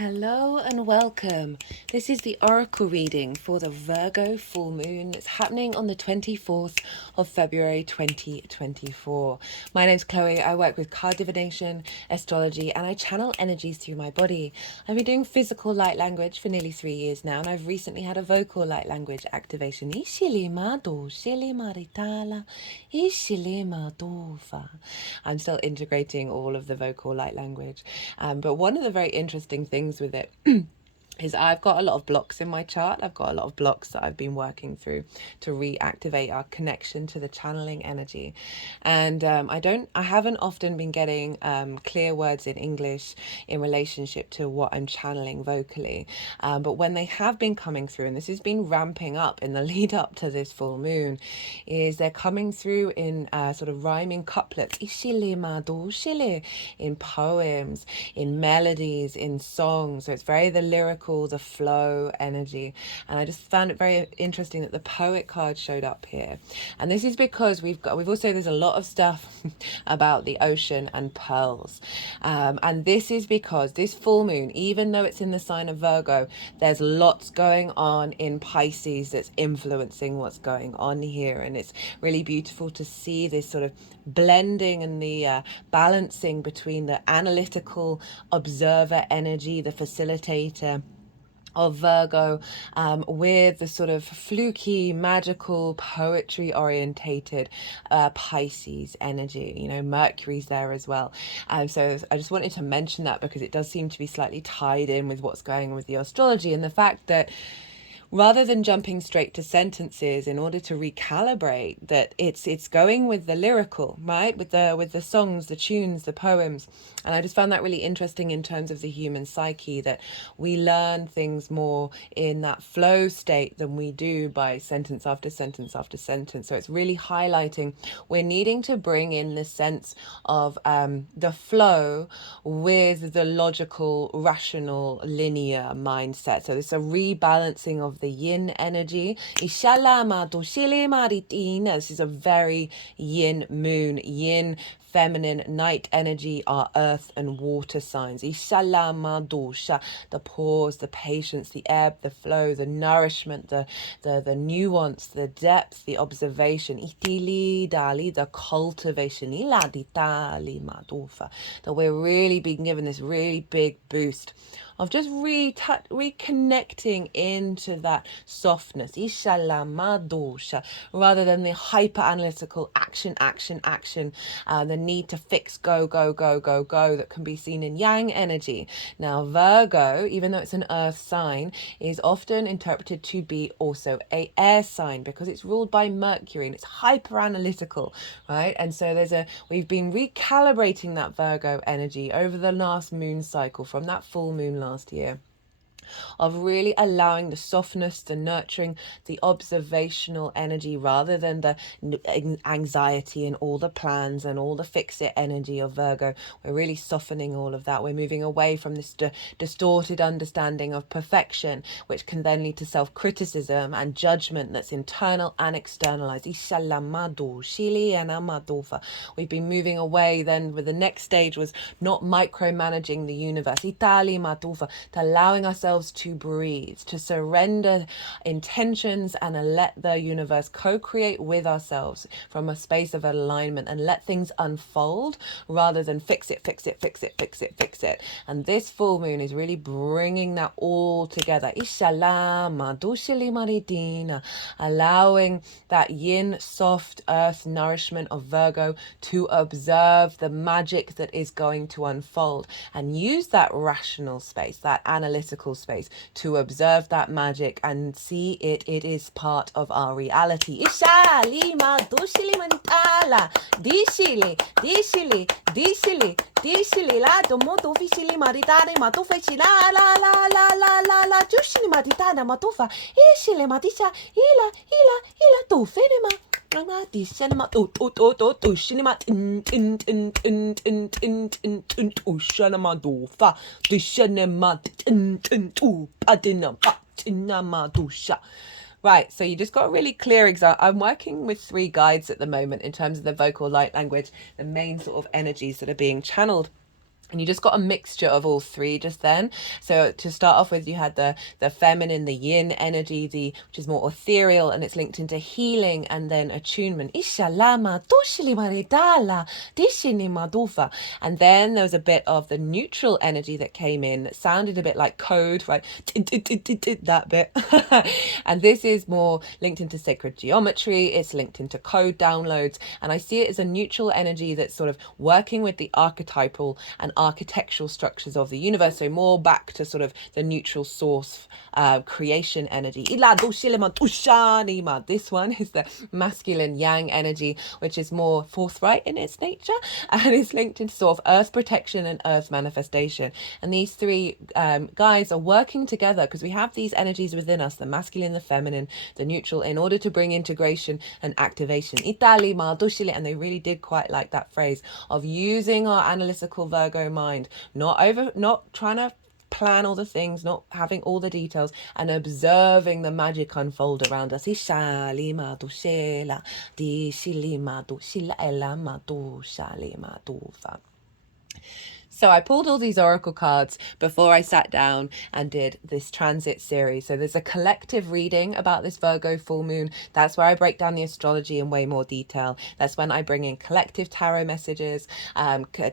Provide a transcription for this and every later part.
Hello and welcome. This is the oracle reading for the Virgo full moon. It's happening on the 24th of February 2024. My name's Chloe. I work with card divination, astrology, and I channel energies through my body. I've been doing physical light language for nearly 3 years now, and I've recently had a vocal light language activation. I'm still integrating all of the vocal light language. But one of the very interesting things with it is I've got a lot of blocks in my chart. I've got a lot of blocks that I've been working through to reactivate our connection to the channeling energy. And I haven't often been getting clear words in English in relationship to what I'm channeling vocally. But when they have been coming through, and this has been ramping up in the lead up to this full moon, is they're coming through in sort of rhyming couplets, in poems, in melodies, in songs. So it's very the lyrical, the flow energy. And I just found it very interesting that the poet card showed up here. And this is because we've also, there's a lot of stuff about the ocean and pearls. And this is because this full moon, even though it's in the sign of Virgo, there's lots going on in Pisces that's influencing what's going on here. And it's really beautiful to see this sort of blending and the balancing between the analytical observer energy, the facilitator of Virgo, with the sort of fluky, magical, poetry orientated Pisces energy. You know, Mercury's there as well. So I just wanted to mention that because it does seem to be slightly tied in with what's going on with the astrology and the fact that rather than jumping straight to sentences, in order to recalibrate that it's going with the lyrical, right, with the songs, the tunes, the poems. And I just found that really interesting in terms of the human psyche, that we learn things more in that flow state than we do by sentence after sentence after sentence. So it's really highlighting we're needing to bring in the sense of the flow with the logical, rational, linear mindset. So it's a rebalancing of the yin energy. This is a very yin moon, yin feminine night energy, are earth and water signs. The pause, the patience, the ebb, the flow, the nourishment, the nuance, the depth, the observation, the cultivation, that we're really being given this really big boost of just reconnecting into that softness, rather than the hyper analytical action, the need to fix, go, that can be seen in yang energy. Now, Virgo, even though it's an earth sign, is often interpreted to be also a air sign because it's ruled by Mercury and it's hyper analytical, right? And so we've been recalibrating that Virgo energy over the last moon cycle from that full moon last year, of really allowing the softness, the nurturing, the observational energy rather than the anxiety and all the plans and all the fix-it energy of Virgo. We're really softening all of that. We're moving away from this distorted understanding of perfection, which can then lead to self-criticism and judgment that's internal and externalized. We've been moving away then with the next stage was not micromanaging the universe, to allowing ourselves to breathe, to surrender intentions and let the universe co-create with ourselves from a space of alignment and let things unfold rather than fix it. And this full moon is really bringing that all together. Allowing that yin, soft earth nourishment of Virgo to observe the magic that is going to unfold and use that rational space, that analytical space, to observe that magic and see it is part of our reality. Right, so you just got a really clear example. I'm working with 3 guides at the moment in terms of the vocal light language, the main sort of energies that are being channeled. And you just got a mixture of all three just then. So to start off with, you had the feminine, the yin energy, which is more ethereal, and it's linked into healing and then attunement. And then there was a bit of the neutral energy that came in that sounded a bit like code, right? That bit. And this is more linked into sacred geometry. It's linked into code downloads. And I see it as a neutral energy that's sort of working with the archetypal and architectural structures of the universe. So more back to sort of the neutral source creation energy. This one is the masculine yang energy, which is more forthright in its nature, and it's linked into sort of earth protection and earth manifestation. And these three guys are working together because we have these energies within us, the masculine, the feminine, the neutral, in order to bring integration and activation. And they really did quite like that phrase of using our analytical Virgo mind, not trying to plan all the things, not having all the details, and observing the magic unfold around us. So I pulled all these oracle cards before I sat down and did this transit series. So there's a collective reading about this Virgo full moon. That's where I break down the astrology in way more detail. That's when I bring in collective tarot messages,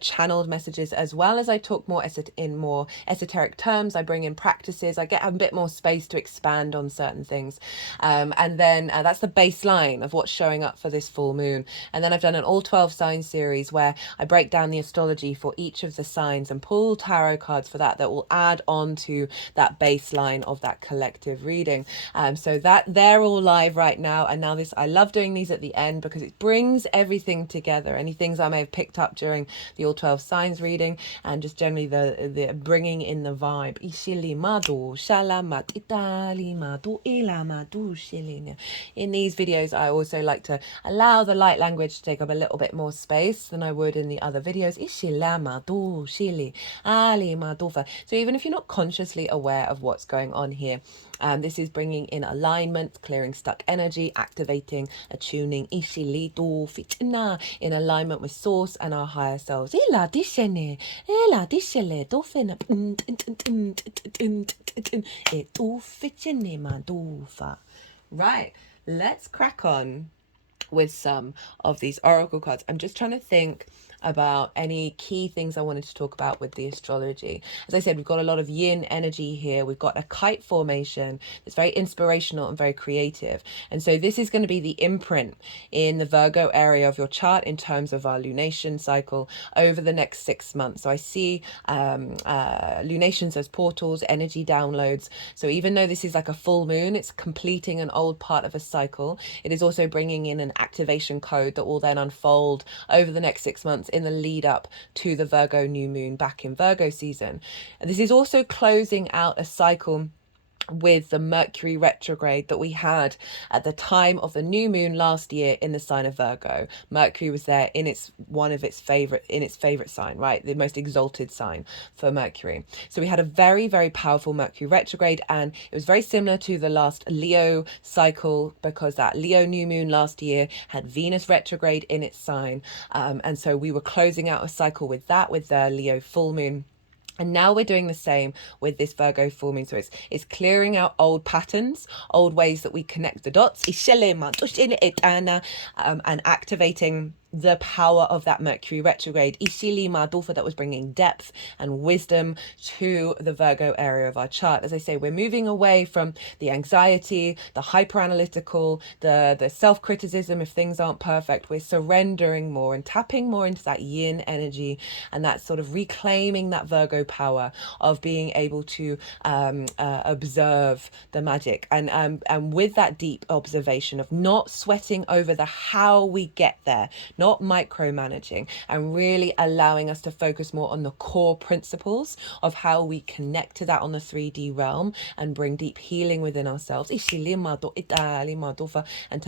channeled messages, as well as I talk more in more esoteric terms. I bring in practices. I get a bit more space to expand on certain things. And then that's the baseline of what's showing up for this full moon. And then I've done an all 12 sign series where I break down the astrology for each of the signs and pull tarot cards for that will add on to that baseline of that collective reading. So that they're all live right now. And now I love doing these at the end because it brings everything together. Any things I may have picked up during the all 12 signs reading, and just generally the bringing in the vibe. In these videos, I also like to allow the light language to take up a little bit more space than I would in the other videos. So even if you're not consciously aware of what's going on here, this is bringing in alignment, clearing stuck energy, activating, attuning, in alignment with source and our higher selves. Right, let's crack on with some of these oracle cards. I'm just trying to think about any key things I wanted to talk about with the astrology. As I said, we've got a lot of yin energy here. We've got a kite formation that's very inspirational and very creative. And so this is going to be the imprint in the Virgo area of your chart in terms of our lunation cycle over the next 6 months. So I see lunations as portals, energy downloads. So even though this is like a full moon, it's completing an old part of a cycle. It is also bringing in an activation code that will then unfold over the next 6 months in the lead up to the Virgo new moon back in Virgo season. And this is also closing out a cycle with the Mercury retrograde that we had at the time of the new moon last year in the sign of Virgo. Mercury was there in its favorite sign, right? The most exalted sign for Mercury. So we had a very, very powerful Mercury retrograde, and it was very similar to the last Leo cycle because that Leo new moon last year had Venus retrograde in its sign. And so we were closing out a cycle with that, with the Leo full moon. And now we're doing the same with this Virgo full moon. So it's clearing out old patterns, old ways that we connect the dots, and activating the power of that Mercury retrograde, that was bringing depth and wisdom to the Virgo area of our chart. As I say, we're moving away from the anxiety, the hyper-analytical, the self-criticism if things aren't perfect. We're surrendering more and tapping more into that yin energy, and that's sort of reclaiming that Virgo power of being able to observe the magic, and with that deep observation of not sweating over the how we get there, not micromanaging, and really allowing us to focus more on the core principles of how we connect to that on the 3D realm and bring deep healing within ourselves, and to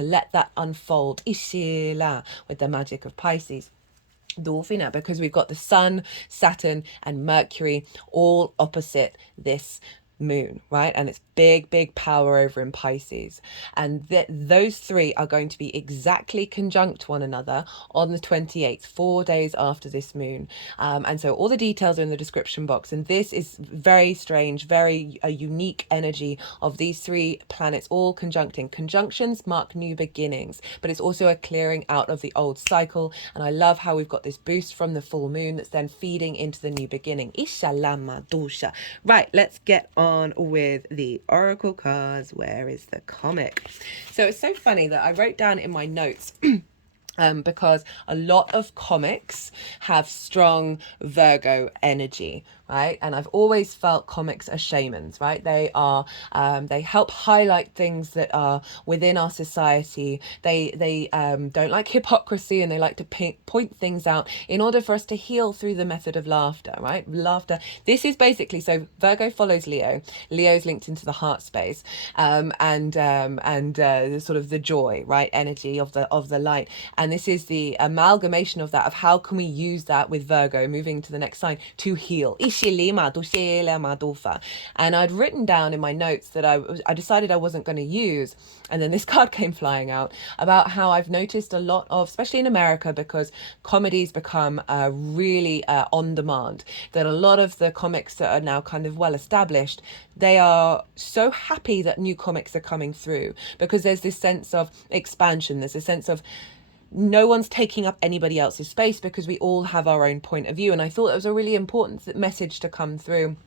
let that unfold with the magic of Pisces. Because we've got the Sun, Saturn, and Mercury all opposite this moon, right? And it's big power over in Pisces. And those three are going to be exactly conjunct one another on the 28th, 4 days after this moon. And so all the details are in the description box. And this is very strange, very a unique energy of these three planets all conjuncting. Conjunctions mark new beginnings, but it's also a clearing out of the old cycle. And I love how we've got this boost from the full moon that's then feeding into the new beginning. Ishalama dosha. Right, let's get on with the oracle cards. Where is the comic? So it's so funny that I wrote down in my notes because a lot of comics have strong Virgo energy, right? And I've always felt comics are shamans, right? They are, they help highlight things that are within our society. They don't like hypocrisy, and they like to point things out in order for us to heal through the method of laughter, right? Laughter. This is basically, so Virgo follows Leo. Leo's linked into the heart space, and sort of the joy, right? Energy of the light. And this is the amalgamation of that, of how can we use that with Virgo, moving to the next sign, to heal. And I'd written down in my notes that I decided I wasn't going to use, and then this card came flying out, about how I've noticed a lot of, especially in America, because comedies become really on demand, that a lot of the comics that are now kind of well established, they are so happy that new comics are coming through, because there's this sense of expansion, there's a sense of no one's taking up anybody else's space, because we all have our own point of view. And I thought it was a really important message to come through,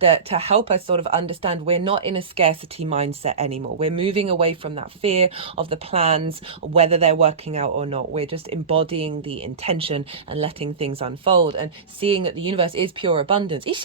that to help us sort of understand we're not in a scarcity mindset anymore. We're moving away from that fear of the plans, whether they're working out or not. We're just embodying the intention and letting things unfold, and seeing that the universe is pure abundance. Is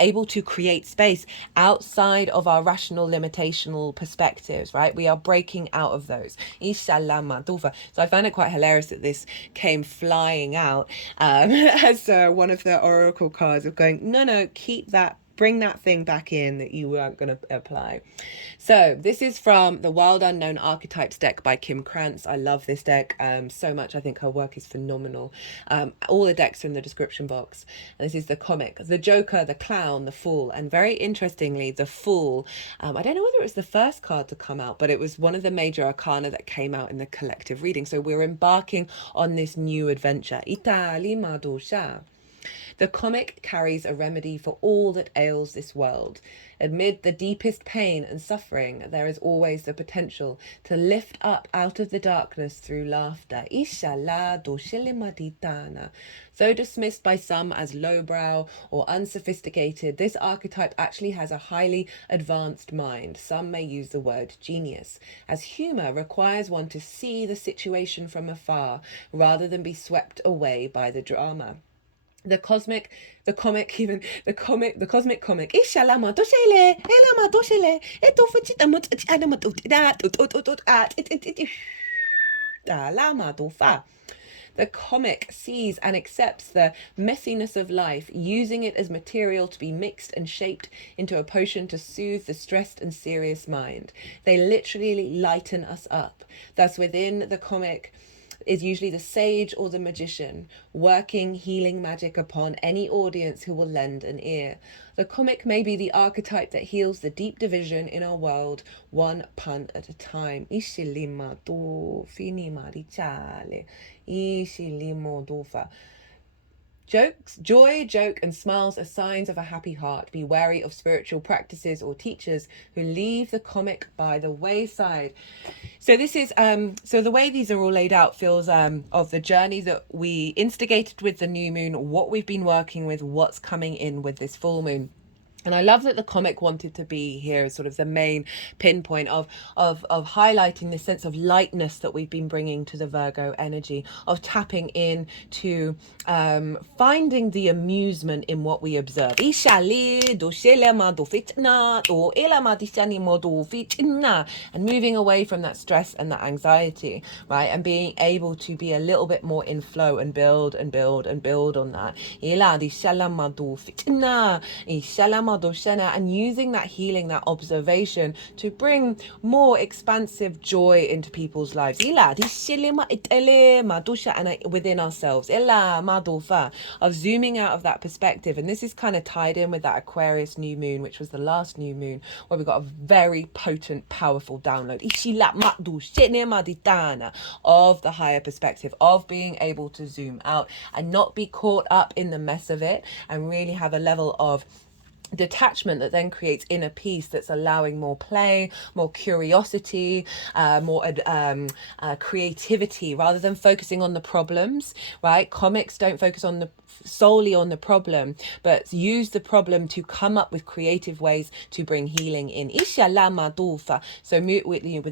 able to create space outside of our rational limitational perspectives, right? We are breaking out of those. So I found it quite hilarious that this came flying out as one of the oracle cards of going, no, keep that, bring that thing back in that you weren't going to apply. So this is from the Wild Unknown Archetypes deck by Krans. I love this deck so much. I think her work is phenomenal. All the decks are in the description box. And this is the comic, the Joker, the Clown, the Fool. And very interestingly, the Fool, I don't know whether it was the first card to come out, but it was one of the major arcana that came out in the collective reading. So we're embarking on this new adventure. Itali Madosha. The comic carries a remedy for all that ails this world. Amid the deepest pain and suffering, there is always the potential to lift up out of the darkness through laughter. Though dismissed by some as lowbrow or unsophisticated, this archetype actually has a highly advanced mind. Some may use the word genius, as humor requires one to see the situation from afar rather than be swept away by the drama. The cosmic comic. The comic sees and accepts the messiness of life, using it as material to be mixed and shaped into a potion to soothe the stressed and serious mind. They literally lighten us up. Thus, within the comic is usually the sage or the magician, working healing magic upon any audience who will lend an ear. The comic may be the archetype that heals the deep division in our world, one pun at a time. Joy, joke, and smiles are signs of a happy heart. Be wary of spiritual practices or teachers who leave the comic by the wayside. So this is, so the way these are all laid out feels of the journey that we instigated with the new moon, what we've been working with, what's coming in with this full moon. And I love that the comic wanted to be here as sort of the main pinpoint of highlighting this sense of lightness that we've been bringing to the Virgo energy, of tapping in to finding the amusement in what we observe. And moving away from that stress and that anxiety, right? And being able to be a little bit more in flow and build and build and build on that. and using that healing, that observation to bring more expansive joy into people's lives. And within ourselves. Of zooming out of that perspective. And this is kind of tied in with that Aquarius new moon, which was the last new moon, where we got a very potent, powerful download of the higher perspective, of being able to zoom out and not be caught up in the mess of it, and really have a level of detachment that then creates inner peace, that's allowing more play, more curiosity, more creativity, rather than focusing on the problems, right? Comics don't focus on solely on the problem, but use the problem to come up with creative ways to bring healing in. So with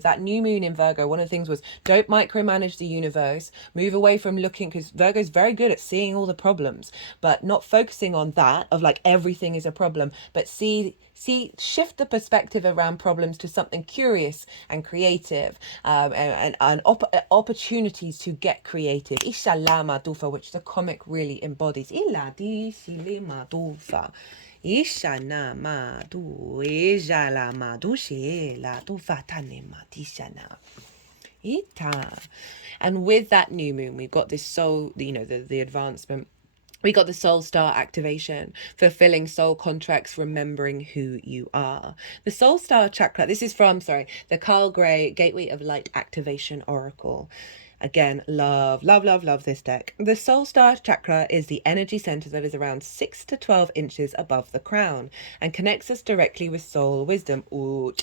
that new moon in Virgo, one of the things was, don't micromanage the universe, move away from looking, because Virgo is very good at seeing all the problems, but not focusing on that of like everything is a problem, but shift the perspective around problems to something curious and creative, and opportunities to get creative. Ishala madufa, which the comic really embodies. Ila di shili madufa. Ishana madu ijala madu shila dufa tane madishana. Ita. And with that new moon, we've got this soul, the advancement. We got the soul star activation, fulfilling soul contracts, remembering who you are. The soul star chakra, this is from, the Carl Gray Gateway of Light Activation Oracle. Again, love this deck. The soul star chakra is the energy center that is around 6 to 12 inches above the crown and connects us directly with soul wisdom. They've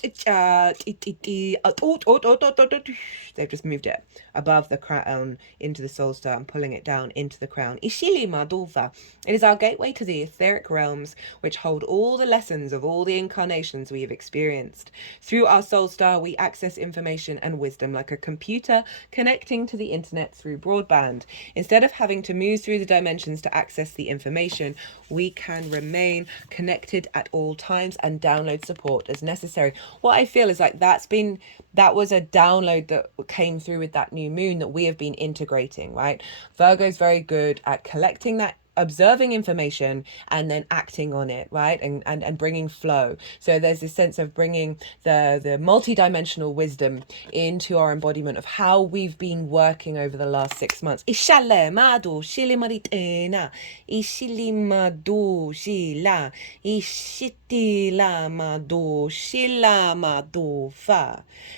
just moved it above the crown into the soul star and pulling it down into the crown. Ishili Madulva. It is our gateway to the etheric realms, which hold all the lessons of all the incarnations we have experienced. Through our soul star, we access information and wisdom like a computer connecting to the internet through broadband. Instead of having to move through the dimensions to access the information, we can remain connected at all times and download support as necessary. What I feel is like that was a download that came through with that new moon that we have been integrating, right? Virgo is very good at collecting that, observing information and then acting on it, right? And bringing flow. So there's this sense of bringing the multi-dimensional wisdom into our embodiment of how we've been working over the last 6 months.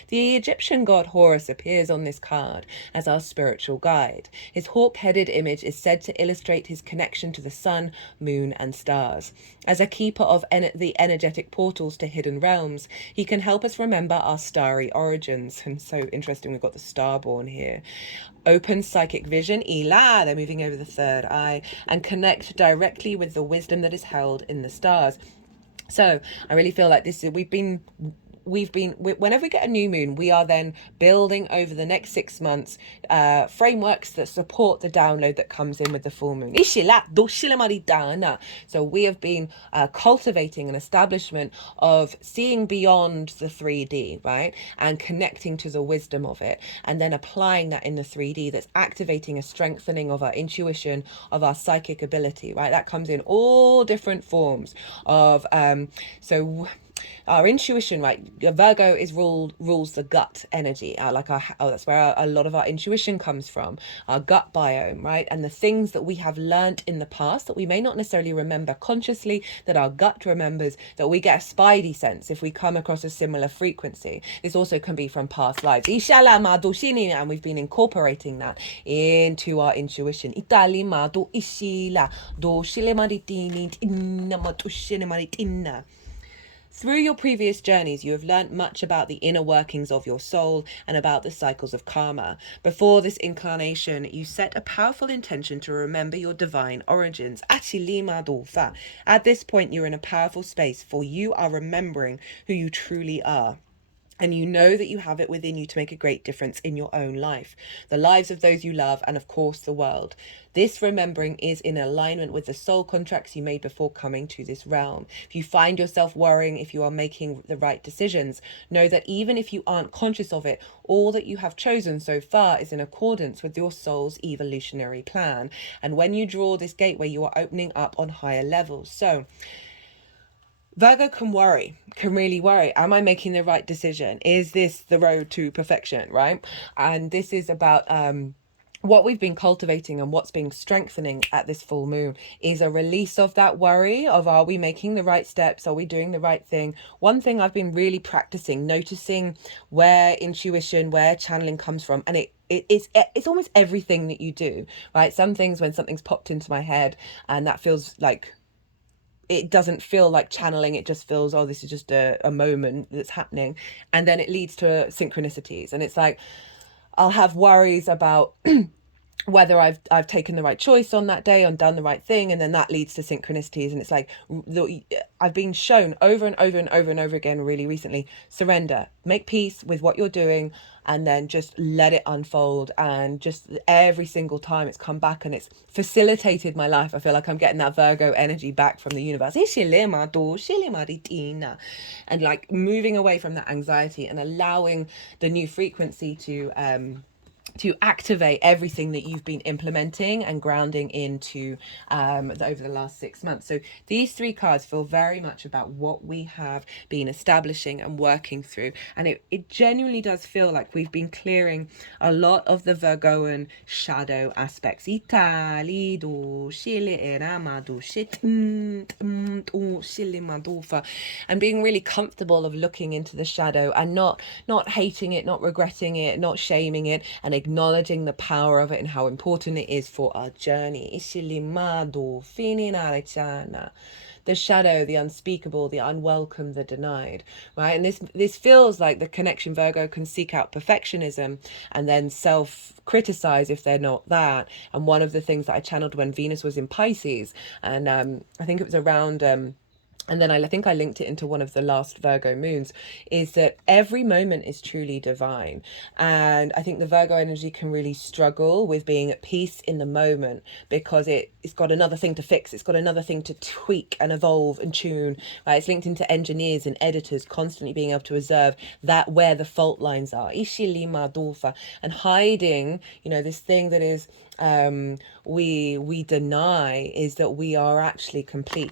The Egyptian god Horus appears on this card as our spiritual guide. His hawk-headed image is said to illustrate his connection to the sun, moon, and stars. As a keeper of the energetic portals to hidden realms, he can help us remember our starry origins. And so interesting, we've got the starborn here. Open psychic vision, Ila, they're moving over the third eye, and connect directly with the wisdom that is held in the stars. So I really feel like whenever we get a new moon, we are then building over the next 6 months frameworks that support the download that comes in with the full moon. So we have been cultivating an establishment of seeing beyond the 3D, right? And connecting to the wisdom of it, and then applying that in the 3D, that's activating a strengthening of our intuition, of our psychic ability, right? That comes in all different forms of our intuition, right? Virgo rules the gut energy. That's where a lot of our intuition comes from, our gut biome, right? And the things that we have learned in the past that we may not necessarily remember consciously, that our gut remembers, that we get a spidey sense if we come across a similar frequency. This also can be from past lives. And we've been incorporating that into our intuition. Through your previous journeys, you have learnt much about the inner workings of your soul and about the cycles of karma. Before this incarnation, you set a powerful intention to remember your divine origins. At this point, you're in a powerful space, for you are remembering who you truly are. And you know that you have it within you to make a great difference in your own life, the lives of those you love, and of course the world. This remembering is in alignment with the soul contracts you made before coming to this realm. If you find yourself worrying if you are making the right decisions, know that even if you aren't conscious of it, all that you have chosen so far is in accordance with your soul's evolutionary plan. And when you draw this gateway, you are opening up on higher levels. So Virgo can really worry. Am I making the right decision? Is this the road to perfection, right? And this is about what we've been cultivating, and what's been strengthening at this full moon is a release of that worry of, are we making the right steps? Are we doing the right thing? One thing I've been really practicing, noticing where intuition, where channeling comes from, and it's almost everything that you do, right? Some things, when something's popped into my head and that feels like, it doesn't feel like channeling, it just feels, oh, this is just a moment that's happening, and then it leads to synchronicities. And it's like, I'll have worries about whether I've taken the right choice on that day, and done the right thing, and then that leads to synchronicities. And it's like, I've been shown over and over and over and over again really recently, surrender, make peace with what you're doing, and then just let it unfold. And just every single time it's come back, and it's facilitated my life. I feel like I'm getting that Virgo energy back from the universe, and like moving away from that anxiety and allowing the new frequency to activate everything that you've been implementing and grounding into over the last 6 months. So these 3 cards feel very much about what we have been establishing and working through. And it genuinely does feel like we've been clearing a lot of the Virgoan shadow aspects. And being really comfortable of looking into the shadow, and not hating it, not regretting it, not shaming it, and acknowledging the power of it and how important it is for our journey. The shadow, the unspeakable, the unwelcome, the denied, right? And this feels like the connection. Virgo can seek out perfectionism and then self-criticize if they're not that. And one of the things that I channeled when Venus was in Pisces, and I think it was around and then I think I linked it into one of the last Virgo moons, is that every moment is truly divine. And I think the Virgo energy can really struggle with being at peace in the moment, because it's got another thing to fix. It's got another thing to tweak and evolve and tune, right? It's linked into engineers and editors constantly being able to observe that, where the fault lines are. And hiding, this thing that is, we deny, is that we are actually complete.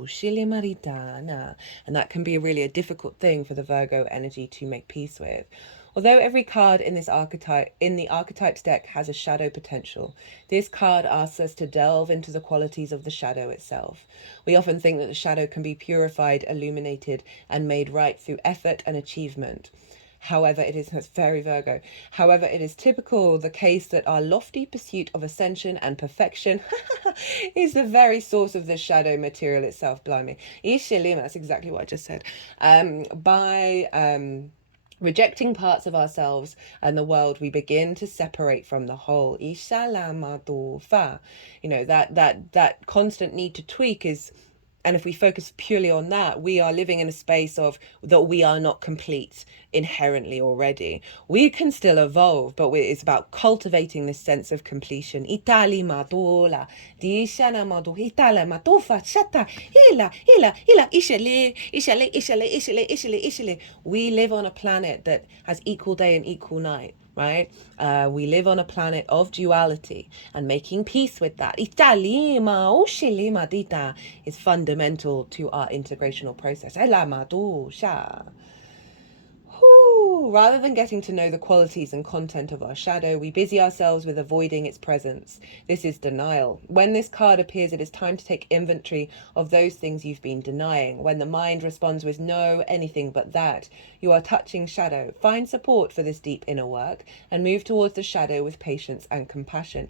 And that can be really a difficult thing for the Virgo energy to make peace with. Although every card in this archetype, in the archetypes deck, has a shadow potential, this card asks us to delve into the qualities of the shadow itself. We often think that the shadow can be purified, illuminated, and made right through effort and achievement. However, that's very Virgo. However, it is typical the case that our lofty pursuit of ascension and perfection is the very source of the shadow material itself. Blimey. That's exactly what I just said. By rejecting parts of ourselves and the world, we begin to separate from the whole. That constant need to tweak is, and if we focus purely on that, we are living in a space of that we are not complete inherently already. We can still evolve, but it's about cultivating this sense of completion. We live on a planet that has equal day and equal night. Right? We live on a planet of duality, and making peace with that is fundamental to our integrational process. Rather than getting to know the qualities and content of our shadow, we busy ourselves with avoiding its presence. This is denial. When this card appears, it is time to take inventory of those things you've been denying. When the mind responds with no, anything but that, you are touching shadow. Find support for this deep inner work and move towards the shadow with patience and compassion.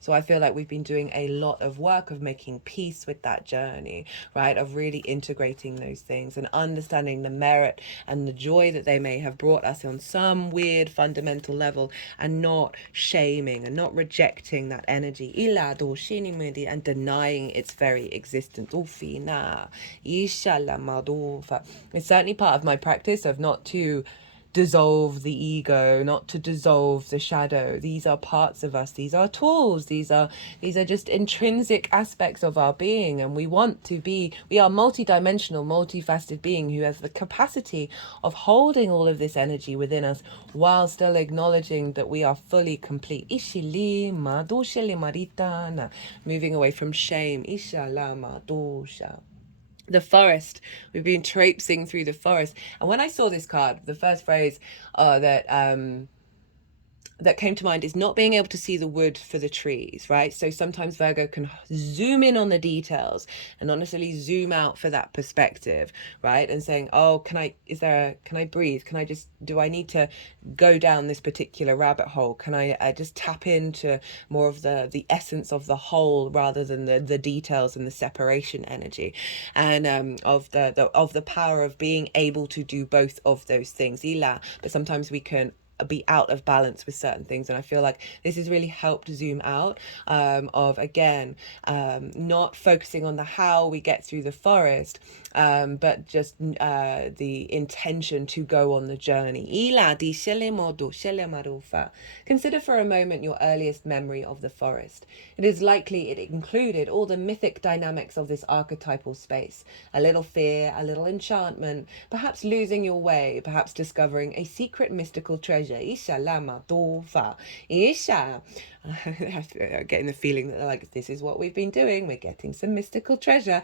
So I feel like we've been doing a lot of work of making peace with that journey, right? Of really integrating those things and understanding the merit and the joy that they may have brought us on some weird fundamental level, and not shaming and not rejecting that energy and denying its very existence. It's certainly part of my practice of not to dissolve the ego, not to dissolve the shadow. These are parts of us. These are tools. These are just intrinsic aspects of our being, and we are multi-dimensional, multifaceted being who has the capacity of holding all of this energy within us while still acknowledging that we are fully complete. Moving away from shame. The forest. We've been traipsing through the forest. And when I saw this card, the first phrase that came to mind is not being able to see the wood for the trees, right? So sometimes Virgo can zoom in on the details and not necessarily zoom out for that perspective, right? And saying, oh, can I breathe? Do I need to go down this particular rabbit hole? Can I just tap into more of the essence of the whole rather than the details and the separation energy, and of the power of being able to do both of those things. But sometimes we can be out of balance with certain things, and I feel like this has really helped zoom out, of again, not focusing on the how we get through the forest, but just the intention to go on the journey. Consider for a moment your earliest memory of the forest. It is likely it included all the mythic dynamics of this archetypal space. A little fear, a little enchantment, perhaps losing your way, perhaps discovering a secret mystical treasure. Getting the feeling that like, this is what we've been doing. We're getting some mystical treasure.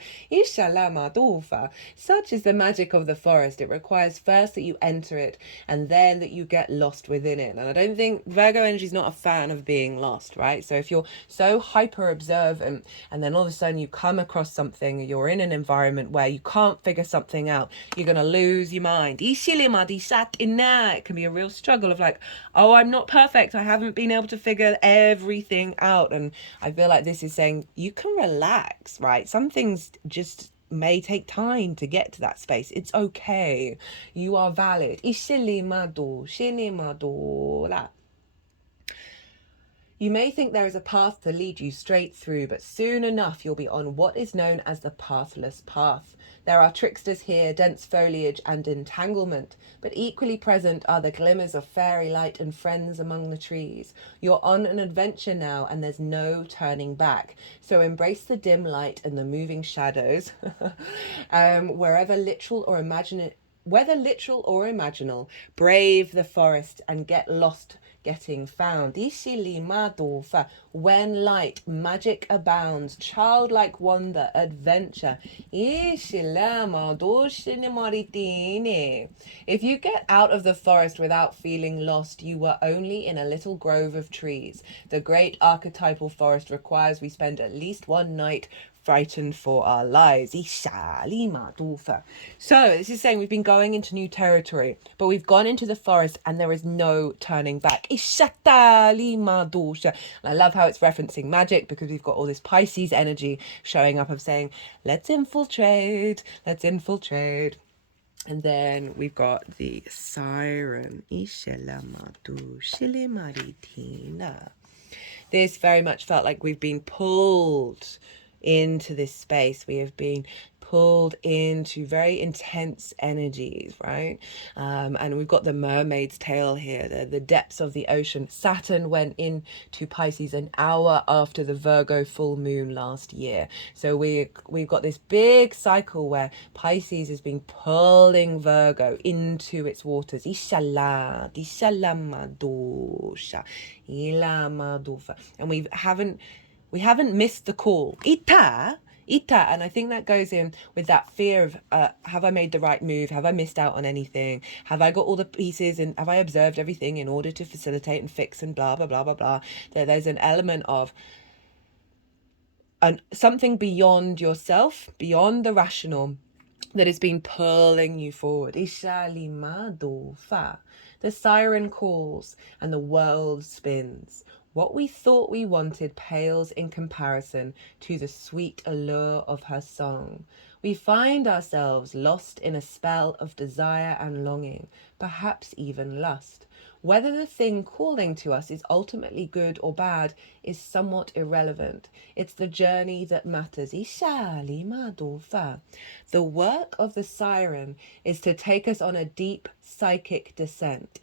Such is the magic of the forest. It requires first that you enter it and then that you get lost within it. And I don't think Virgo energy is not a fan of being lost, right? So if you're so hyper observant and then all of a sudden you come across something, you're in an environment where you can't figure something out, you're going to lose your mind. It can be a real struggle of like, oh, I'm not perfect. I haven't been able to figure everything out. And I feel like this is saying you can relax, right? Some things just may take time to get to that space. It's okay. You are valid. You may think there is a path to lead you straight through, but soon enough you'll be on what is known as the pathless path. There are tricksters here, dense foliage and entanglement, but equally present are the glimmers of fairy light and friends among the trees. You're on an adventure now and there's no turning back. So embrace the dim light and the moving shadows, whether literal or imaginal, brave the forest and get lost getting found. When light, magic abounds, childlike wonder, adventure. If you get out of the forest without feeling lost, you were only in a little grove of trees. The great archetypal forest requires we spend at least one night frightened for our lives. So this is saying we've been going into new territory, but we've gone into the forest and there is no turning back. And I love how it's referencing magic, because we've got all this Pisces energy showing up of saying, let's infiltrate. And then we've got the siren. This very much felt like we've been pulled into this space. We have been pulled into very intense energies, right? And we've got the mermaid's tail here, the depths of the ocean. Saturn went into Pisces an hour after the Virgo full moon last year. So we've got this big cycle where Pisces has been pulling Virgo into its waters. And we haven't missed the call. And I think that goes in with that fear of, have I made the right move? Have I missed out on anything? Have I got all the pieces and have I observed everything in order to facilitate and fix and blah, blah, blah, blah, blah. There's an element of something beyond yourself, beyond the rational, that has been pulling you forward. The siren calls and the world spins. What we thought we wanted pales in comparison to the sweet allure of her song. We find ourselves lost in a spell of desire and longing, perhaps even lust. Whether the thing calling to us is ultimately good or bad is somewhat irrelevant. It's the journey that matters. The work of the siren is to take us on a deep psychic descent.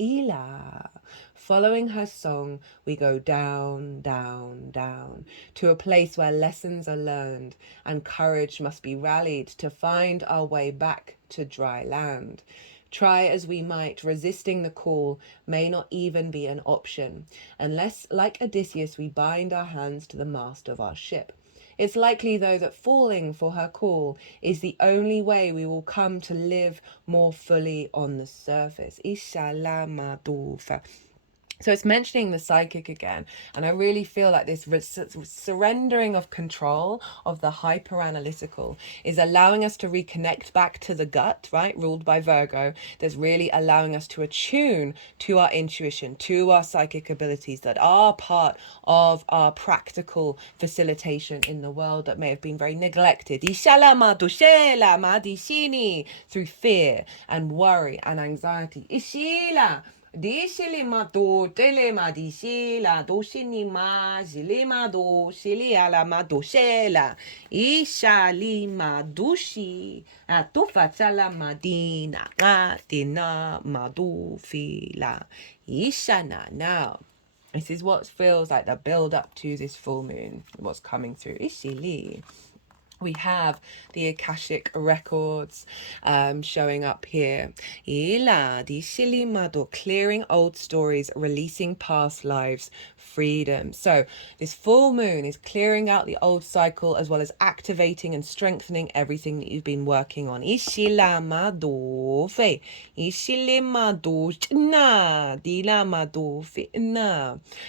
Following her song, we go down, down, down, to a place where lessons are learned and courage must be rallied to find our way back to dry land. Try as we might, resisting the call may not even be an option, unless, like Odysseus, we bind our hands to the mast of our ship. It's likely, though, that falling for her call is the only way we will come to live more fully on the surface. So it's mentioning the psychic again, and I really feel like this surrendering of control of the hyper-analytical is allowing us to reconnect back to the gut, right, ruled by Virgo. That's really allowing us to attune to our intuition, to our psychic abilities that are part of our practical facilitation in the world that may have been very neglected through fear and worry and anxiety. Dishili mato telema dishila doshini ma jilima do shili ala madoshela ishali madushi atufachala madina adina madufila ishana. Now this is what feels like the build up to this full moon, what's coming through. Ishili. We have the Akashic records showing up here. Clearing old stories, releasing past lives, freedom. So this full moon is clearing out the old cycle as well as activating and strengthening everything that you've been working on.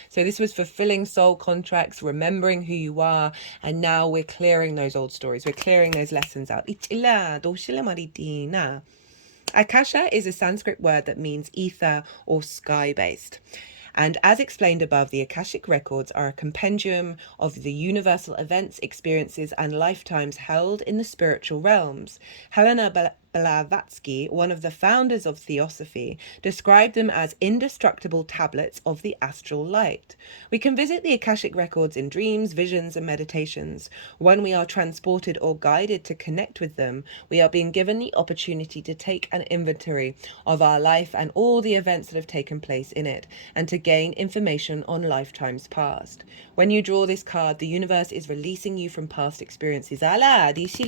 So this was fulfilling soul contracts, remembering who you are, and now we're clearing those old stories. We're clearing those lessons out. Akasha is a Sanskrit word that means ether or sky-based. And as explained above, the Akashic records are a compendium of the universal events, experiences, and lifetimes held in the spiritual realms. Helena Blavatsky, one of the founders of Theosophy, described them as indestructible tablets of the astral light. We can visit the Akashic records in dreams, visions, and meditations. When we are transported or guided to connect with them, we are being given the opportunity to take an inventory of our life and all the events that have taken place in it, and to gain information on lifetimes past. When you draw this card, the universe is releasing you from past experiences. This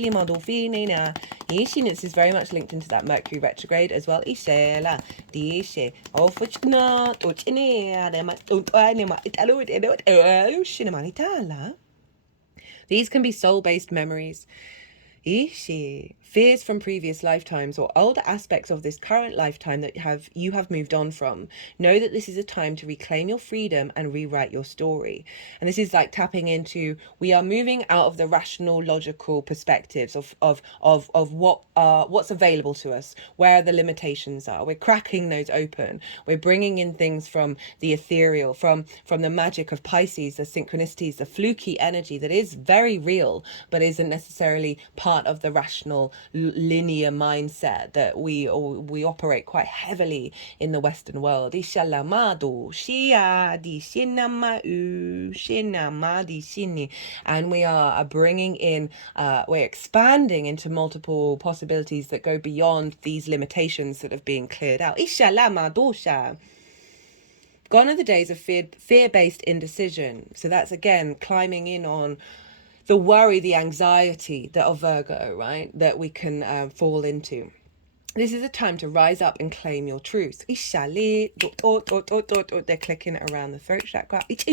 is very much linked into that Mercury retrograde as well. These can be soul-based memories, fears from previous lifetimes, or older aspects of this current lifetime that you have moved on from. Know that this is a time to reclaim your freedom and rewrite your story. And this is like tapping into, we are moving out of the rational, logical perspectives of what's available to us, where the limitations are. We're cracking those open. We're bringing in things from the ethereal, from the magic of Pisces, the synchronicities, the fluky energy that is very real, but isn't necessarily part of the rational linear mindset that we operate quite heavily in the Western world. And we are bringing in, we're expanding into multiple possibilities that go beyond these limitations that have been cleared out. Gone are the days of fear-based indecision. So that's again climbing in on the worry, the anxiety that of Virgo, right, that we can fall into. This is a time to rise up and claim your truth. They're clicking around the throat chakra. If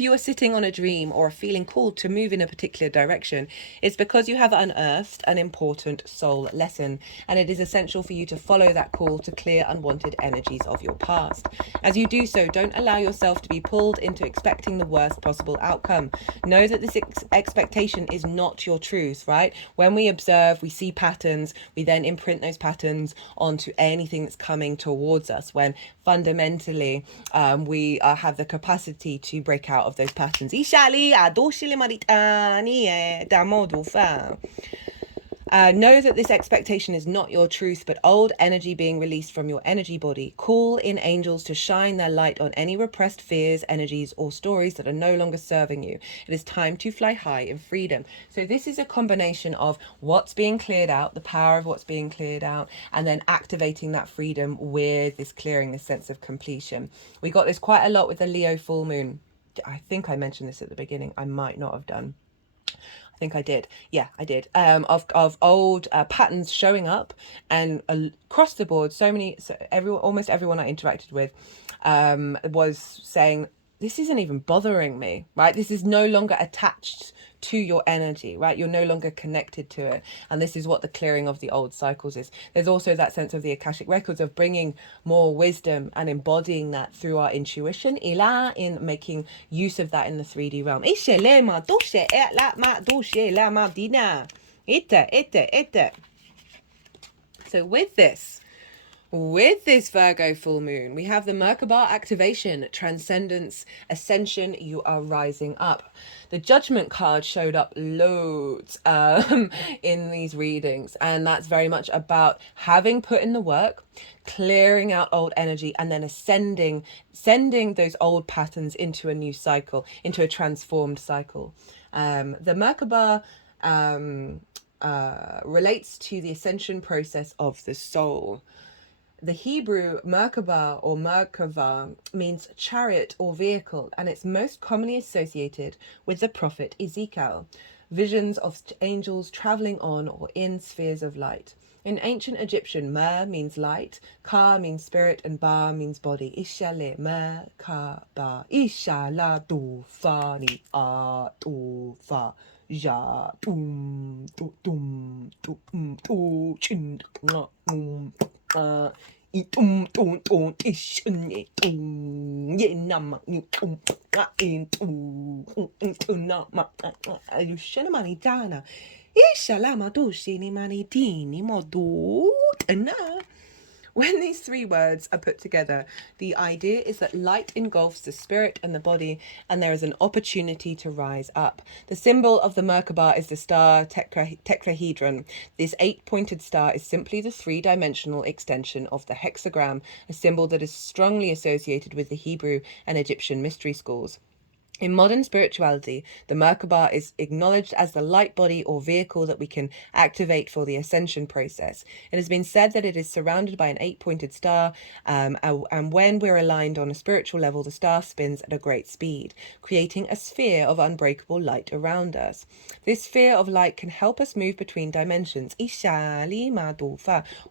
you are sitting on a dream or are feeling called to move in a particular direction, it's because you have unearthed an important soul lesson, and it is essential for you to follow that call to clear unwanted energies of your past. As you do so, don't allow yourself to be pulled into expecting the worst possible outcome. Know that this expectation is not your truth, right? When we observe, we see patterns, we then imprint those patterns onto anything that's coming towards us, when fundamentally we have the capacity to break out of those patterns. Know that this expectation is not your truth, but old energy being released from your energy body. Call in angels to shine their light on any repressed fears, energies, or stories that are no longer serving you. It is time to fly high in freedom. So this is a combination of what's being cleared out, the power of what's being cleared out, and then activating that freedom with this clearing, this sense of completion. We got this quite a lot with the Leo full moon. I think I mentioned this at the beginning. I might not have done. I think I did. Yeah, I did. Of old patterns showing up, and across the board, almost everyone I interacted with was saying, this isn't even bothering me, right? This is no longer attached to your energy, right? You're no longer connected to it. And this is what the clearing of the old cycles is. There's also that sense of the Akashic records of bringing more wisdom and embodying that through our intuition, in making use of that in the 3D realm. So with this Virgo full moon, we have the Merkaba activation, transcendence, ascension, you are rising up. The judgment card showed up loads in these readings, and that's very much about having put in the work, clearing out old energy, and then sending those old patterns into a new cycle, into a transformed cycle. The Merkaba relates to the ascension process of the soul. The Hebrew Merkaba or Merkava means chariot or vehicle, and it's most commonly associated with the prophet Ezekiel, visions of angels traveling on or in spheres of light. In ancient Egyptian, Mer means light, Ka means spirit, and Ba means body. Ishale Merkaba, Ishala tu fa ni a tu fa. Ja tum tum tum tum chin itum tum tum ishun tum ye nama tum tum na ma you shenamani Dana ishalama do shini mani dini modu na. When these three words are put together, the idea is that light engulfs the spirit and the body, and there is an opportunity to rise up. The symbol of the Merkaba is the star tetrahedron. This 8-pointed star is simply the 3-dimensional extension of the hexagram, a symbol that is strongly associated with the Hebrew and Egyptian mystery schools. In modern spirituality, the Merkaba is acknowledged as the light body or vehicle that we can activate for the ascension process. It has been said that it is surrounded by an 8-pointed star, and when we're aligned on a spiritual level, the star spins at a great speed, creating a sphere of unbreakable light around us. This sphere of light can help us move between dimensions.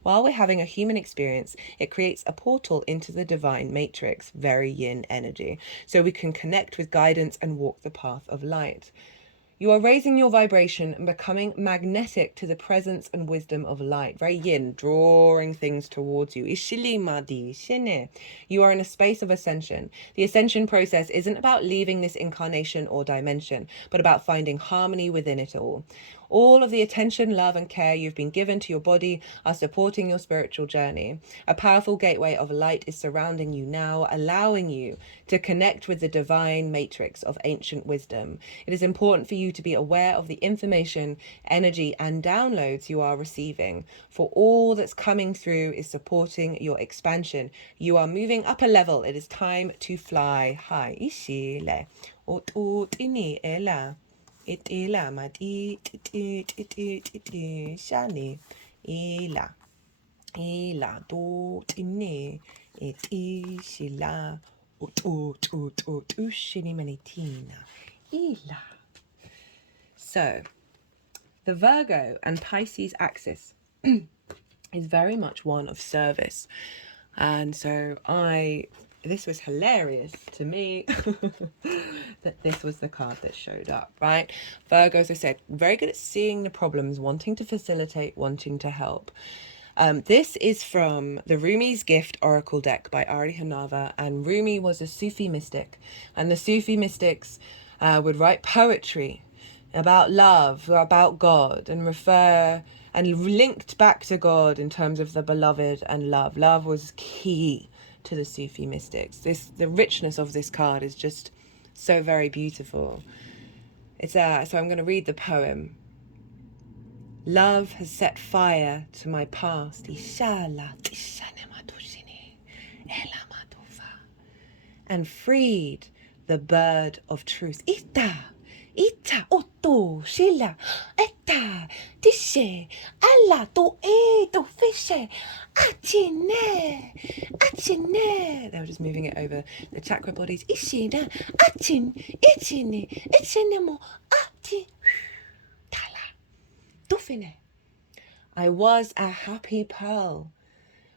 While we're having a human experience, it creates a portal into the divine matrix, very yin energy, so we can connect with guidance and walk the path of light. You are raising your vibration and becoming magnetic to the presence and wisdom of light. Very yin, drawing things towards you. You are in a space of ascension. The ascension process isn't about leaving this incarnation or dimension, but about finding harmony within it all. All of the attention, love, and care you've been given to your body are supporting your spiritual journey. A powerful gateway of light is surrounding you now, allowing you to connect with the divine matrix of ancient wisdom. It is important for you to be aware of the information, energy, and downloads you are receiving, for all that's coming through is supporting your expansion. You are moving up a level. It is time to fly high. Ishile. Otini ela. It ila mat it shani ila do tini it ishila ushini manitina ila. So the Virgo and Pisces axis is very much one of service, and so this was hilarious to me that this was the card that showed up, right? Virgo, as I said, very good at seeing the problems, wanting to facilitate, wanting to help. This is from the Rumi's Gift Oracle deck by Ari Honarvar, and Rumi was a Sufi mystic, and the Sufi mystics would write poetry about love, or about God, and refer and linked back to God in terms of the beloved and love. Love was key to the Sufi mystics. The richness of this card is just so very beautiful. It's so I'm going to read the poem. Love has set fire to my past. And freed the bird of truth. Ita otto shila etta tishe alla to fishe achine. They were just moving it over the chakra bodies. Ishina ichine mo ati tala dufine. I was a happy pearl,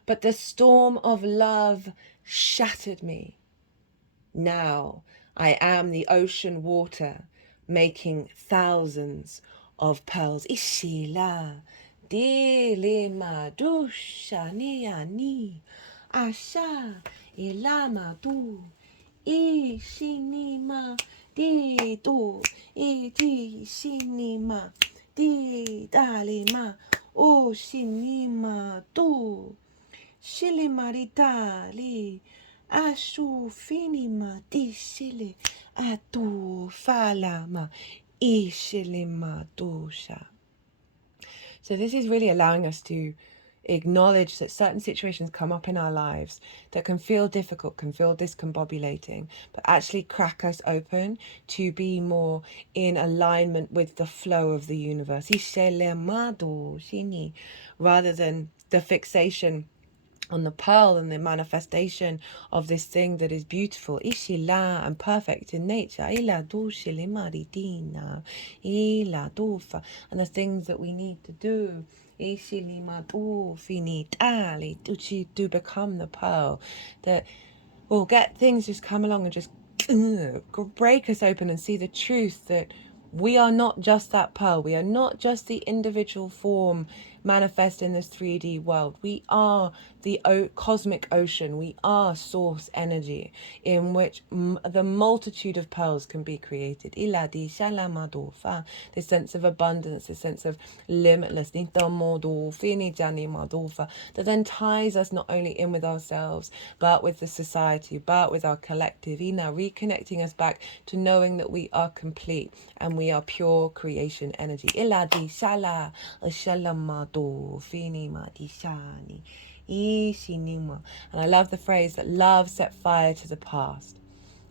but the storm of love shattered me. Now I am the ocean water, making thousands of pearls. Ishila, dilima, dusha, ni, asha, ilama, du, ishinima, di, du, di, shinima, di, dalima, o, shinima, du, shilimarita, li, Ashu finima dishili atu falama ishilima dosha. So this is really allowing us to acknowledge that certain situations come up in our lives that can feel difficult, can feel discombobulating, but actually crack us open to be more in alignment with the flow of the universe. Rather than the fixation on the pearl and the manifestation of this thing that is beautiful, ishila, and perfect in nature, ila dushili maridina, ila dufa, and the things that we need to do, ishili madu finitali, to become the pearl, that will get things just come along and just break us open and see the truth that we are not just that pearl. We are not just the individual form manifest in this 3D world. We are the cosmic ocean. We are source energy in which the multitude of pearls can be created. Iladi shalamadofa, this sense of abundance, this sense of limitless, that then ties us not only in with ourselves, but with the society, but with our collective. Reconnecting us back to knowing that we are complete and we are pure creation energy. Iladi shala shalamado fini madishani. And I love the phrase that love set fire to the past,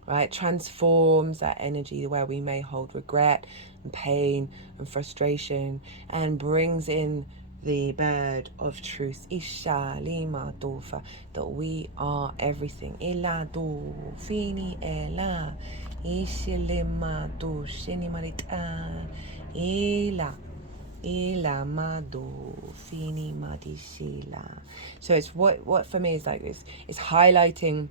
right? Transforms that energy where we may hold regret and pain and frustration, and brings in the bird of truth. Isha lima dofa, that we are everything. Ila do fini ela. Ishilima do shini marita. Ila. So it's what for me is like this, is highlighting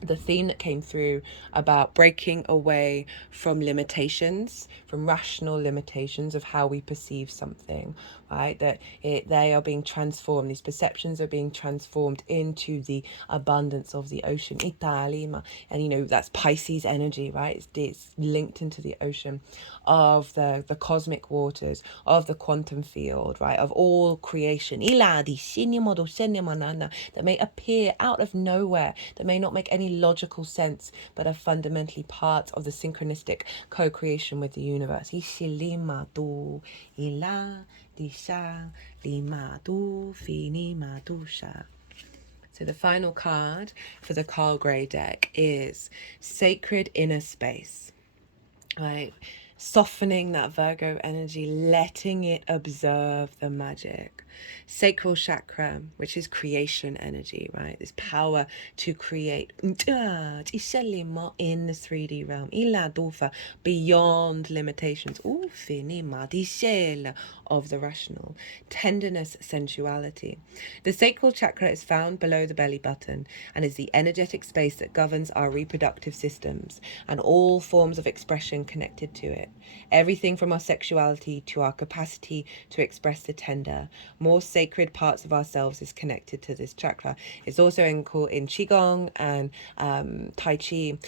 the theme that came through about breaking away from limitations, from rational limitations of how we perceive something, right? That they are being transformed, these perceptions are being transformed into the abundance of the ocean. Italima, and that's Pisces energy, right? It's linked into the ocean of the cosmic waters, of the quantum field, right? Of all creation. That may appear out of nowhere, that may not make any logical sense, but are fundamentally part of the synchronistic co-creation with the universe. So the final card for the Carl Gray deck is Sacred Inner Space, right? Softening that Virgo energy, letting it observe the magic. Sacral chakra, which is creation energy, right? This power to create in the 3D realm. Beyond limitations. Of the rational. Tenderness, sensuality. The sacral chakra is found below the belly button and is the energetic space that governs our reproductive systems and all forms of expression connected to it. Everything from our sexuality to our capacity to express the tender, more sacred parts of ourselves is connected to this chakra. It's also in Qigong and Tai Chi.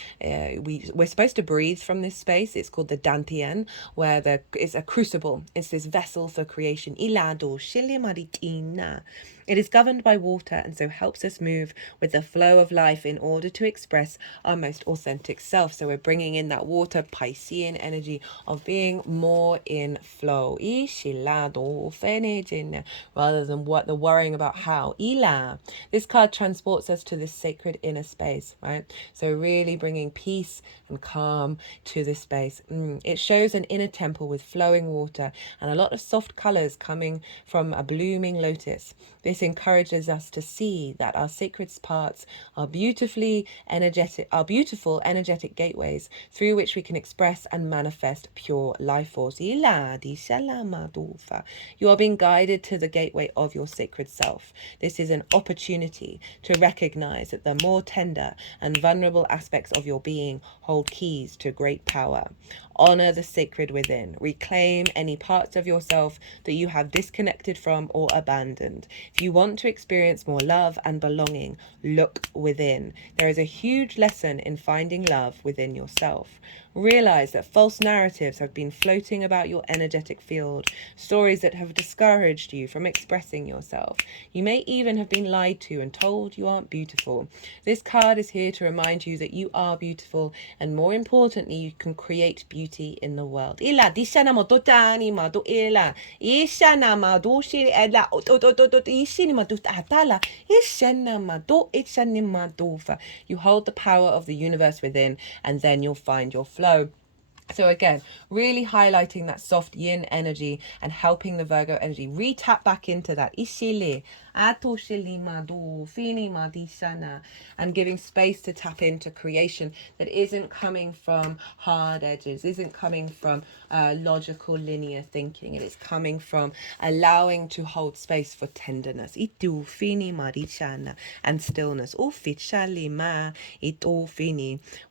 We're supposed to breathe from this space. It's called the Dantian, where it's a crucible. It's this vessel for creation. Ilado shilimaritina. It is governed by water and so helps us move with the flow of life in order to express our most authentic self. So we're bringing in that water Piscean energy of being more in flow. Rather than the worrying about how. This card transports us to this sacred inner space, right? So really bringing peace and calm to this space. It shows an inner temple with flowing water and a lot of soft colors coming from a blooming lotus. This encourages us to see that our sacred parts are beautiful, energetic gateways through which we can express and manifest pure life force. You are being guided to the gateway of your sacred self. This is an opportunity to recognize that the more tender and vulnerable aspects of your being hold keys to great power. Honor the sacred within. Reclaim any parts of yourself that you have disconnected from or abandoned. If you want to experience more love and belonging, look within. There is a huge lesson in finding love within yourself. Realize that false narratives have been floating about your energetic field, stories that have discouraged you from expressing yourself. You may even have been lied to and told you aren't beautiful. This card is here to remind you that you are beautiful, and more importantly, you can create beauty in the world. You hold the power of the universe within, and then you'll find your flow. So again, really highlighting that soft yin energy and helping the Virgo energy re-tap back into that and giving space to tap into creation that isn't coming from hard edges, isn't coming from logical linear thinking. It is coming from allowing to hold space for tenderness and stillness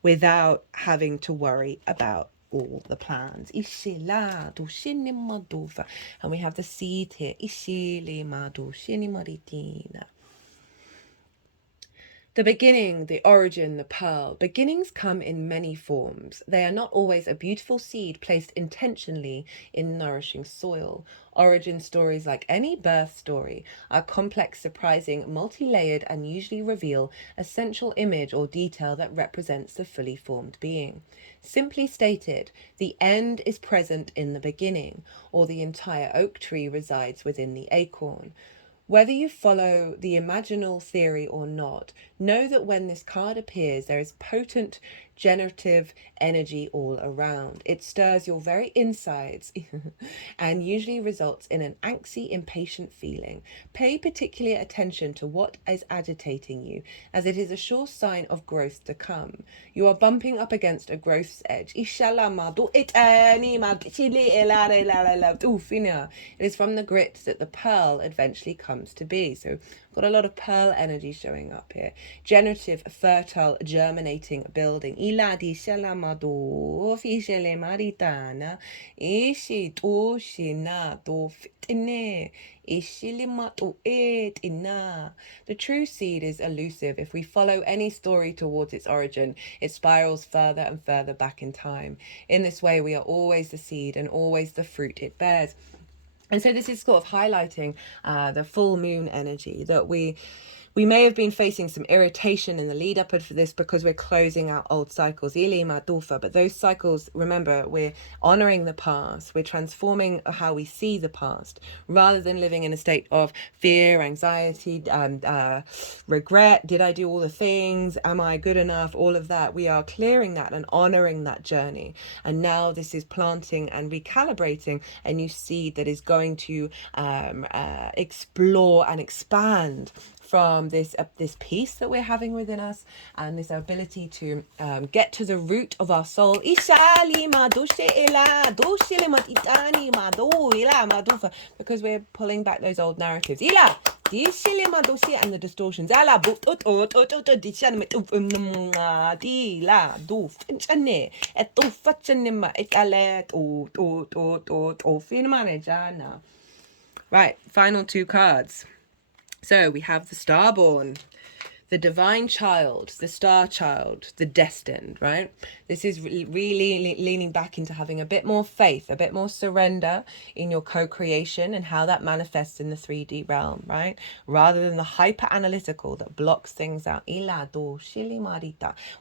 without having to worry about all the plans. And we have the seed here. The beginning, the origin, the pearl. Beginnings come in many forms. They are not always a beautiful seed placed intentionally in nourishing soil. Origin stories, like any birth story, are complex, surprising, multi-layered, and usually reveal a central image or detail that represents the fully formed being. Simply stated, the end is present in the beginning, or the entire oak tree resides within the acorn. Whether you follow the imaginal theory or not, know that when this card appears, there is potent generative energy all around. It stirs your very insides and usually results in an angsty, impatient feeling. Pay particular attention to what is agitating you, as it is a sure sign of growth to come. You are bumping up against a growth's edge. It is from the grit that the pearl eventually comes to be. So got a lot of pearl energy showing up here. Generative, fertile, germinating, building. The true seed is elusive. If we follow any story towards its origin, it spirals further and further back in time. In this way, we are always the seed and always the fruit it bears. And so this is sort of highlighting the full moon energy, that we may have been facing some irritation in the lead up for this because we're closing out old cycles. But those cycles, remember, we're honoring the past. We're transforming how we see the past rather than living in a state of fear, anxiety, regret. Did I do all the things? Am I good enough? All of that. We are clearing that and honoring that journey. And now this is planting and recalibrating a new seed that is going to explore and expand from this peace that we're having within us, and this ability to get to the root of our soul, because we're pulling back those old narratives and the distortions. Right, final two cards. So we have the Starborn. the divine child, the star child, the destined, right? This is really leaning back into having a bit more faith, a bit more surrender in your co-creation and how that manifests in the 3D realm, right? Rather than the hyper analytical that blocks things out.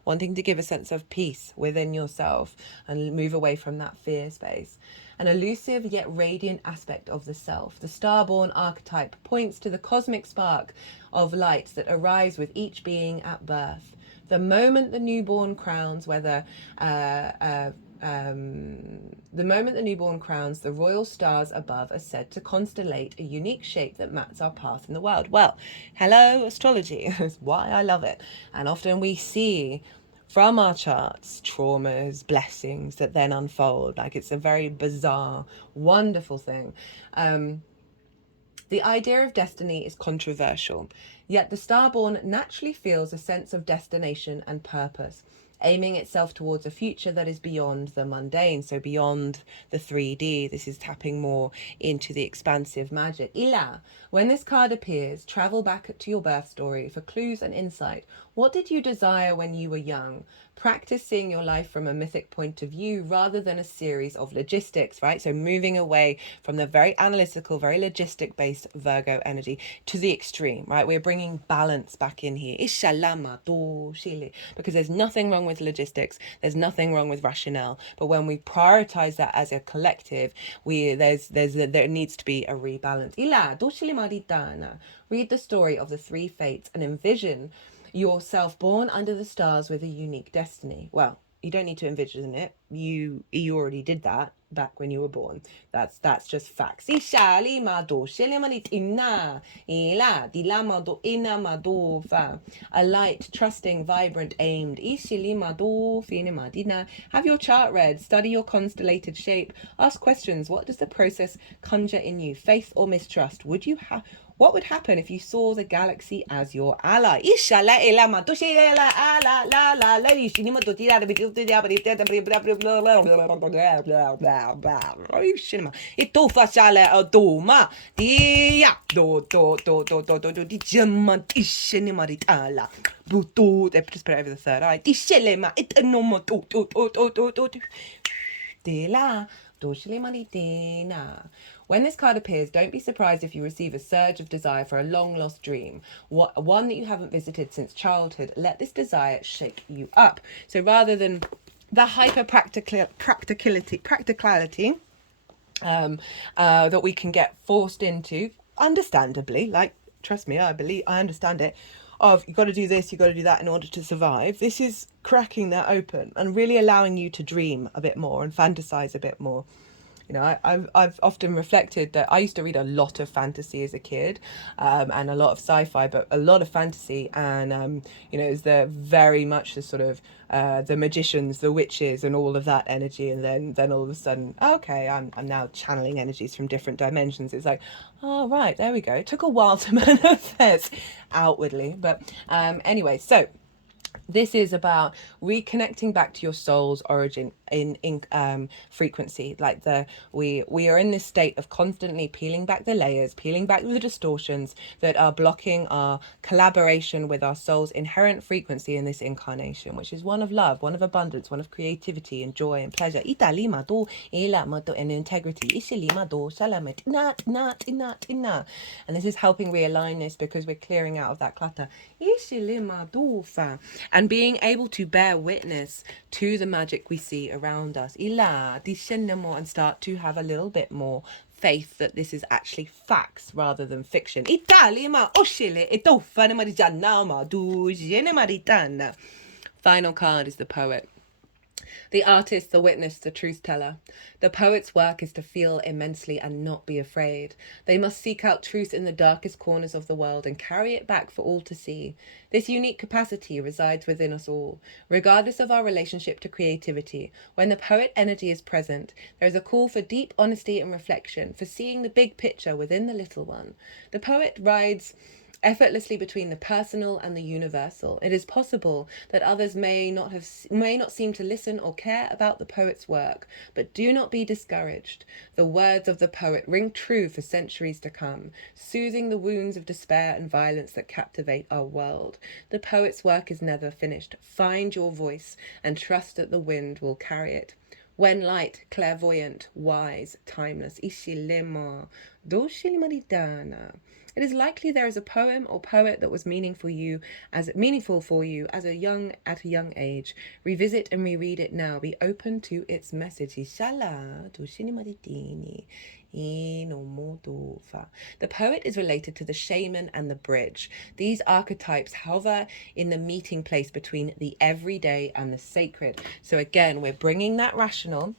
Wanting to give a sense of peace within yourself and move away from that fear space. An elusive yet radiant aspect of the self. The starborn archetype points to the cosmic spark of light that arrives with each being at birth. The moment the newborn crowns, the moment the newborn crowns, the royal stars above are said to constellate a unique shape that maps our path in the world. Well, hello, astrology. That's why I love it. And often we see from our charts traumas, blessings that then unfold. Like, it's a very bizarre, wonderful thing. The idea of destiny is controversial, yet the starborn naturally feels a sense of destination and purpose, aiming itself towards a future that is beyond the mundane, so beyond the 3D. This is tapping more into the expansive magic. Ila, when this card appears, travel back to your birth story for clues and insight. What did you desire when you were young? Practice seeing your life from a mythic point of view rather than a series of logistics, right? So moving away from the very analytical, very logistic-based Virgo energy to the extreme, right? We're bringing balance back in here. Because there's nothing wrong with logistics. There's nothing wrong with rationale. But when we prioritize that as a collective, there needs to be a rebalance. Read the story of the 3 fates and envision yourself born under the stars with a unique destiny. Well, you don't need to envision it. You already did that back when you were born. That's just facts. A light, trusting, vibrant, aimed. Have your chart read. Study your constellated shape. Ask questions. What does the process conjure in you? Faith or mistrust? What would happen if you saw the galaxy as your ally? Just put it over the third eye. When this card appears, don't be surprised if you receive a surge of desire for a long-lost dream, one that you haven't visited since childhood. Let this desire shake you up. So rather than the practicality that we can get forced into, understandably, like, trust me, I understand it, of you got to do this, you got to do that in order to survive. This is cracking that open and really allowing you to dream a bit more and fantasize a bit more. You know, I've often reflected that I used to read a lot of fantasy as a kid, and a lot of sci-fi, but a lot of fantasy, and you know, it's very much the sort of the magicians, the witches, and all of that energy, and then all of a sudden, okay, I'm now channeling energies from different dimensions. It's like, oh right, there we go. It took a while to manifest outwardly, but anyway, so this is about reconnecting back to your soul's origin in frequency. Like we are in this state of constantly peeling back the layers, peeling back the distortions that are blocking our collaboration with our soul's inherent frequency in this incarnation, which is one of love, one of abundance, one of creativity and joy and pleasure. And integrity. And this is helping realign this because we're clearing out of that clutter. And being able to bear witness to the magic we see around us. And start to have a little bit more faith that this is actually facts rather than fiction. Final card is the poet. The artist, the witness, the truth teller. The poet's work is to feel immensely and not be afraid. They must seek out truth in the darkest corners of the world and carry it back for all to see. This unique capacity resides within us all, regardless of our relationship to creativity. When the poet energy is present, there is a call for deep honesty and reflection, for seeing the big picture within the little one. The poet rides effortlessly between the personal and the universal. It is possible that others may not seem to listen or care about the poet's work, but do not be discouraged. The words of the poet ring true for centuries to come, soothing the wounds of despair and violence that captivate our world. The poet's work is never finished. Find your voice and trust that the wind will carry it. When light, clairvoyant, wise, timeless, Ishilema, Doshilimaridana. It is likely there is a poem or poet that was meaningful for you at a young age. Revisit and reread it now. Be open to its message. Ishala, Doshilimaridini. The poet is related to the shaman and the bridge. These archetypes hover in the meeting place between the everyday and the sacred. So again, we're bringing that rational.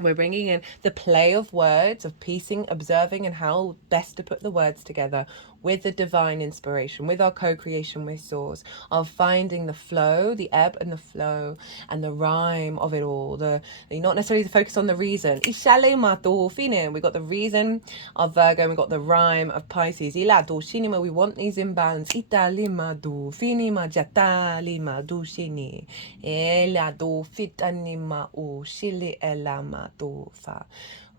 We're bringing in the play of words, of piecing, observing, and how best to put the words together with the divine inspiration, with our co-creation with Source, of finding the flow, the ebb and the flow, and the rhyme of it all. Not necessarily to focus on the reason. We got the reason of Virgo, and we got the rhyme of Pisces. We want these in balance.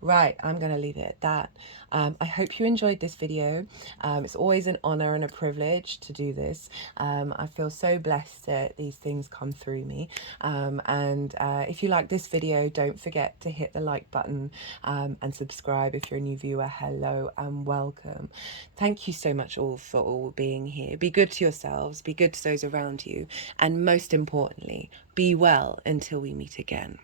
Right, I'm going to leave it at that. I hope you enjoyed this video. It's always an honor and a privilege to do this. I feel so blessed that these things come through me. If you like this video, don't forget to hit the like button and subscribe if you're a new viewer. Hello and welcome. Thank you so much all for all being here. Be good to yourselves, be good to those around you, and most importantly, be well until we meet again.